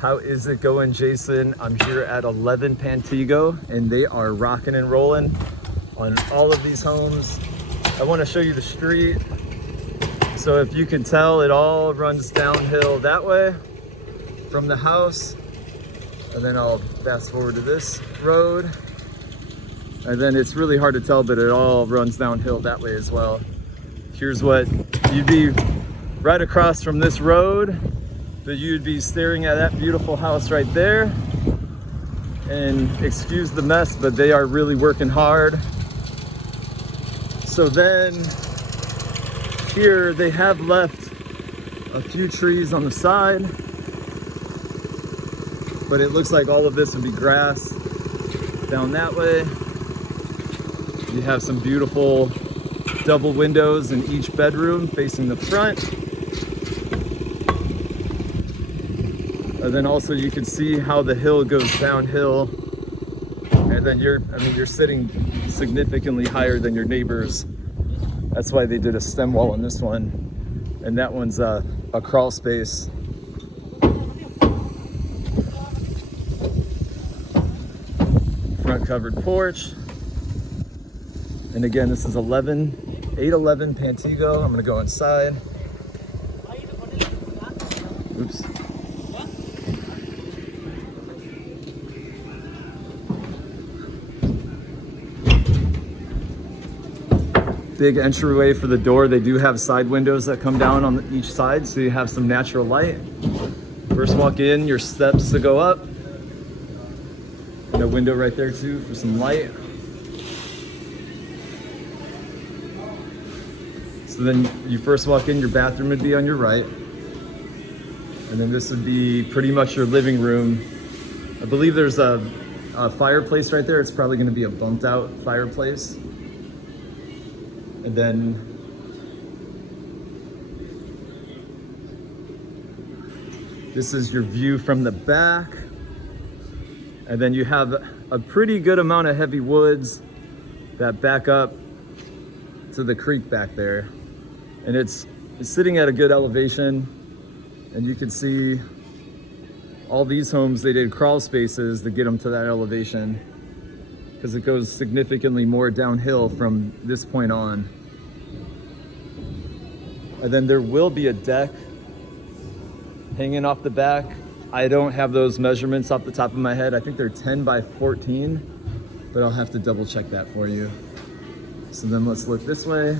How is it going, Jason? I'm here at 11 Pantego, and they are rocking and rolling on all of these homes. I want to show you the street. So if you can tell, it all runs downhill that way from the house. And then I'll fast forward to this road. And then it's really hard to tell, but it all runs downhill that way as well. Here's what you'd be right across from this road, but you'd be staring at that beautiful house right there. And excuse the mess, but they are really working hard. So then here they have left a few trees on the side, but it looks like all of this would be grass down that way. You have some beautiful double windows in each bedroom facing the front. And then also you can see how the hill goes downhill. And then you're sitting significantly higher than your neighbors. That's why they did a stem wall on this one. And that one's a crawl space. Front covered porch. And again, this is 811 Pantego. I'm gonna go inside. Oops. Big entryway for the door. They do have side windows that come down on each side, so you have some natural light. First walk in, your steps to go up. And a window right there too for some light. So then you first walk in, your bathroom would be on your right. And then this would be pretty much your living room. I believe there's a fireplace right there. It's probably gonna be a bumped out fireplace. And then this is your view from the back. And then you have a pretty good amount of heavy woods that back up to the creek back there. And it's sitting at a good elevation. And you can see all these homes, they did crawl spaces to get them to that elevation, because it goes significantly more downhill from this point on. And then there will be a deck hanging off the back. I don't have those measurements off the top of my head. I think they're 10 by 14, but I'll have to double check that for you. So then let's look this way.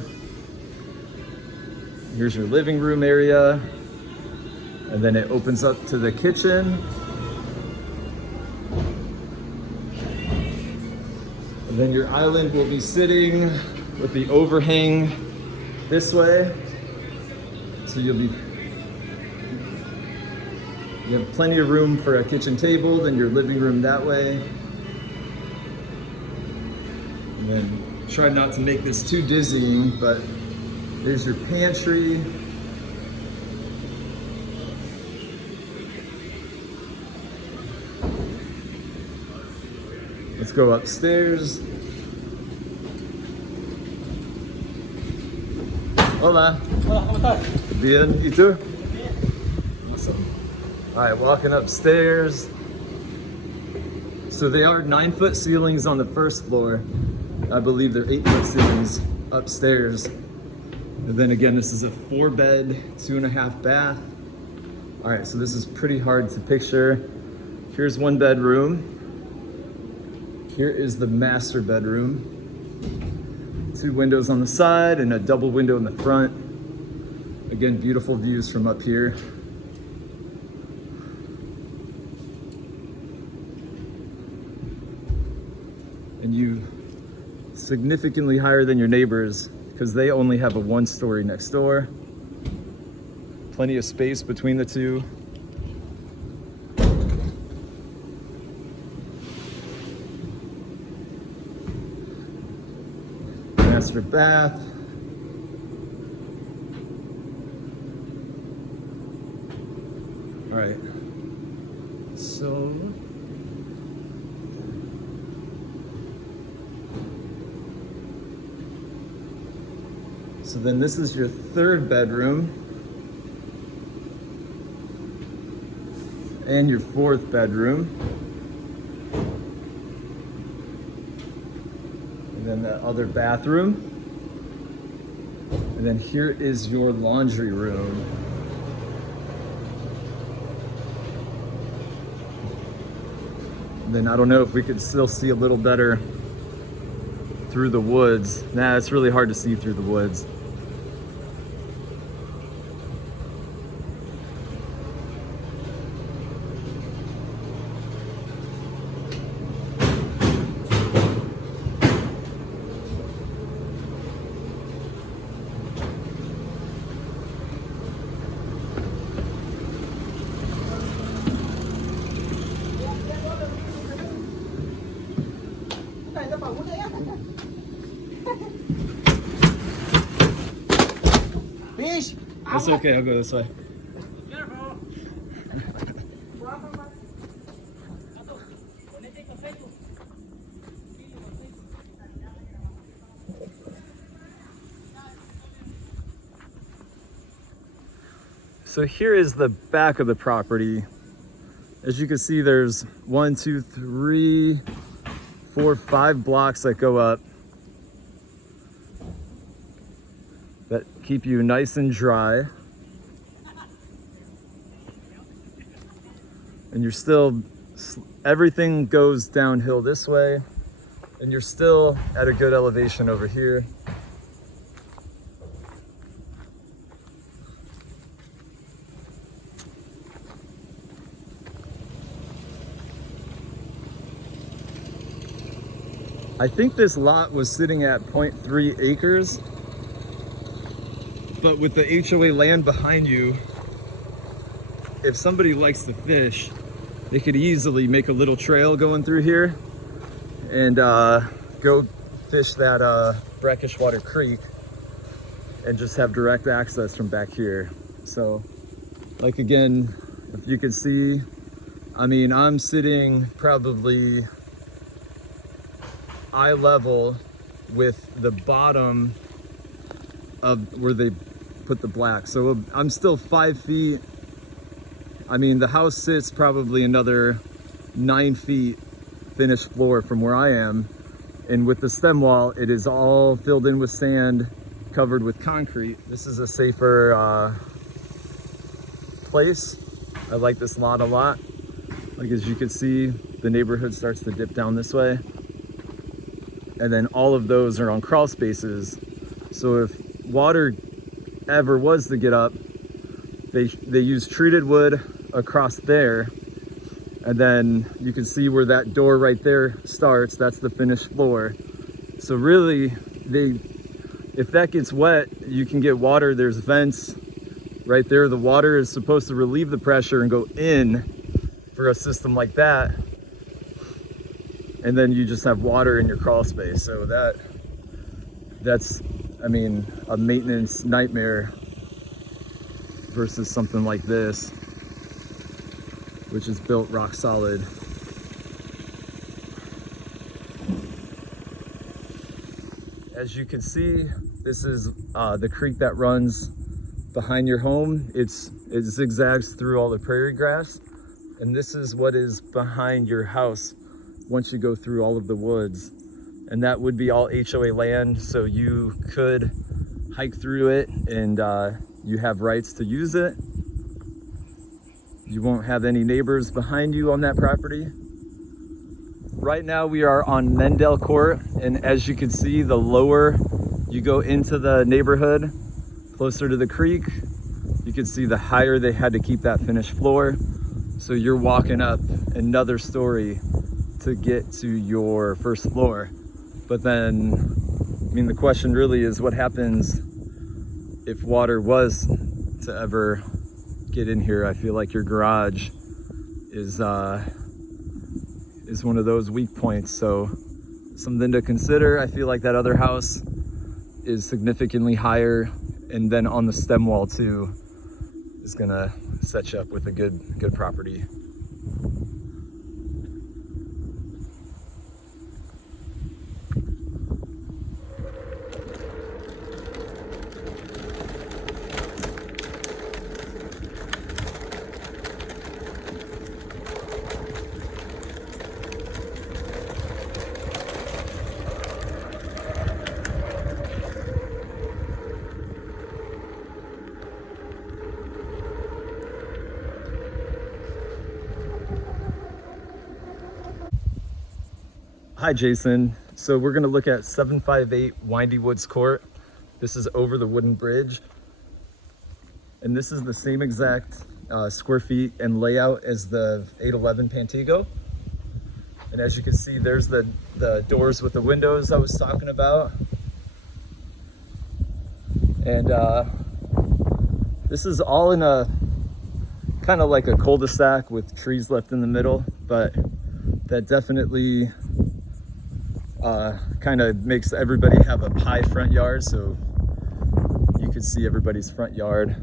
Here's your living room area. And then it opens up to the kitchen. And then your island will be sitting with the overhang this way. So you have plenty of room for a kitchen table, then your living room that way. And then try not to make this too dizzying, but there's your pantry. Let's go upstairs. Hola. Hola, ¿cómo estás? Bien, ¿y tú? Awesome. All right, walking upstairs. So they are 9-foot ceilings on the first floor. I believe they're 8-foot ceilings upstairs. And then again, this is a 4-bed, 2.5 bath. All right, so this is pretty hard to picture. Here's one bedroom. Here is the master bedroom. 2 windows on the side and a double window in the front. Again, beautiful views from up here. And you significantly higher than your neighbors because they only have a 1-story next door. Plenty of space between the two. Master bath. All right. So then this is your 3rd bedroom. and your 4th bedroom. And then the other bathroom. And then here is your laundry room. And then I don't know if we could still see a little better through the woods. Nah, it's really hard to see through the woods. It's okay, I'll go this way. So here is the back of the property. As you can see, there's 1, 2, 3, 4, 5 blocks that go up that keep you nice and dry. And you're still, everything goes downhill this way, and you're still at a good elevation over here. I think this lot was sitting at 0.3 acres, but with the HOA land behind you, if somebody likes to fish, they could easily make a little trail going through here and go fish that brackish water creek and just have direct access from back here. So, like, again, if you can see, I mean, I'm sitting probably eye level with the bottom of where they put the black. So I'm still 5 feet. I mean, the house sits probably another 9 feet finished floor from where I am. And with the stem wall, it is all filled in with sand, covered with concrete. This is a safer place. I like this lot a lot. Like, as you can see, the neighborhood starts to dip down this way. And then all of those are on crawl spaces. So if water ever was to get up, they use treated wood across there. And then you can see where that door right there starts. That's the finished floor. So really, if that gets wet, you can get water. There's vents right there. The water is supposed to relieve the pressure and go in for a system like that. And then you just have water in your crawl space. So that's, I mean, a maintenance nightmare versus something like this, which is built rock solid. As you can see, this is the creek that runs behind your home. It zigzags through all the prairie grass. And this is what is behind your house once you go through all of the woods. And that would be all HOA land, so you could hike through it and you have rights to use it. You won't have any neighbors behind you on that property. Right now we are on Mendel Court, and as you can see, the lower you go into the neighborhood, closer to the creek, you can see the higher they had to keep that finished floor. So you're walking up another story to get to your first floor. But then, I mean, the question really is, what happens if water was to ever get in here? I feel like your garage is one of those weak points. So something to consider. I feel like that other house is significantly higher, and then on the stem wall too is gonna set you up with a good property. Hi, Jason. So we're gonna look at 758 Windy Woods Court. This is over the wooden bridge. And this is the same exact square feet and layout as the 811 Pantego. And as you can see, there's the doors with the windows I was talking about. And this is all in a kind of like a cul-de-sac with trees left in the middle, but that definitely kind of makes everybody have a high front yard, so you can see everybody's front yard.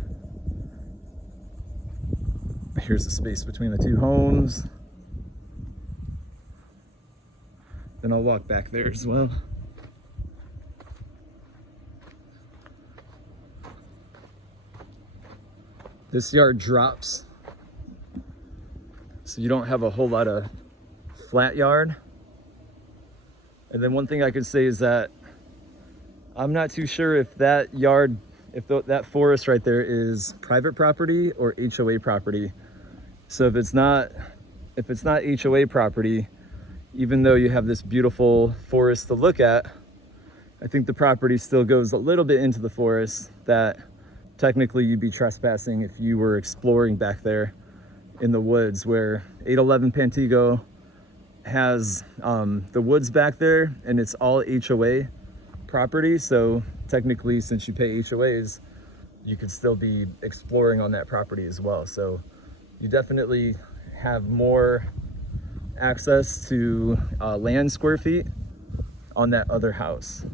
Here's the space between the two homes. Then I'll walk back there as well. This yard drops, so you don't have a whole lot of flat yard. And then one thing I could say is that I'm not too sure if that yard, that forest right there is private property or HOA property. So if it's not HOA property, even though you have this beautiful forest to look at, I think the property still goes a little bit into the forest that technically you'd be trespassing if you were exploring back there in the woods, where 811 Pantego has the woods back there, and it's all HOA property. So technically, since you pay HOAs, you could still be exploring on that property as well. So you definitely have more access to land square feet on that other house.